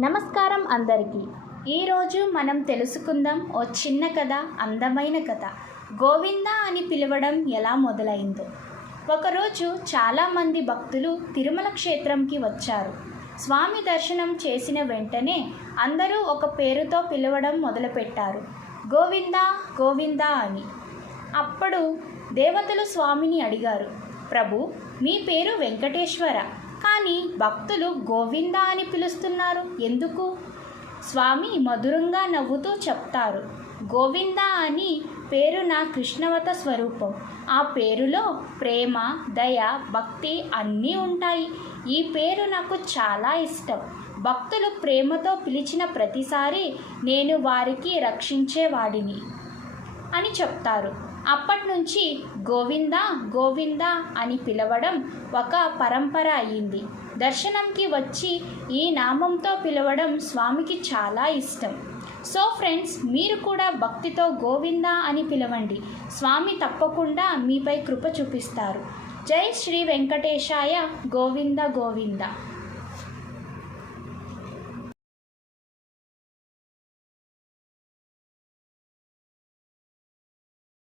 నమస్కారం అందరికీ. ఈరోజు మనం తెలుసుకుందాం ఓ చిన్న కథ అందమైన కథ. గోవింద అని పిలవడం ఎలా మొదలైందో. ఒకరోజు చాలామంది భక్తులు తిరుమల క్షేత్రంకి వచ్చారు. స్వామి దర్శనం చేసిన వెంటనే అందరూ ఒక పేరుతో పిలవడం మొదలుపెట్టారు. గోవింద గోవింద అని. అప్పుడు దేవతలు స్వామిని అడిగారు ప్రభు మీ పేరు వెంకటేశ్వర? కానీ భక్తులు గోవింద అని పిలుస్తున్నారు. ఎందుకు? స్వామి మధురంగా నవ్వుతూ చెప్తారు. గోవింద అని పేరు నా కృష్ణవత స్వరూపం. ఆ పేరులో ప్రేమ దయ భక్తి అన్నీ ఉంటాయి. ఈ పేరు నాకు చాలా ఇష్టం. భక్తులు ప్రేమతో పిలిచిన ప్రతిసారి నేను వారికి రక్షించేవాడిని. అని చెప్తారు. అప్పటి నుంచి గోవింద గోవింద అని పిలవడం ఒక పరంపర అయింది దర్శనంకి వచ్చి ఈ నామంతో పిలవడం స్వామికి చాలా ఇష్టం. సో ఫ్రెండ్స్ మీరు కూడా భక్తితో గోవింద అని పిలవండి. స్వామి తప్పకుండా మీపై కృప చూపిస్తారు. జై శ్రీ వెంకటేశాయ గోవింద గోవింద.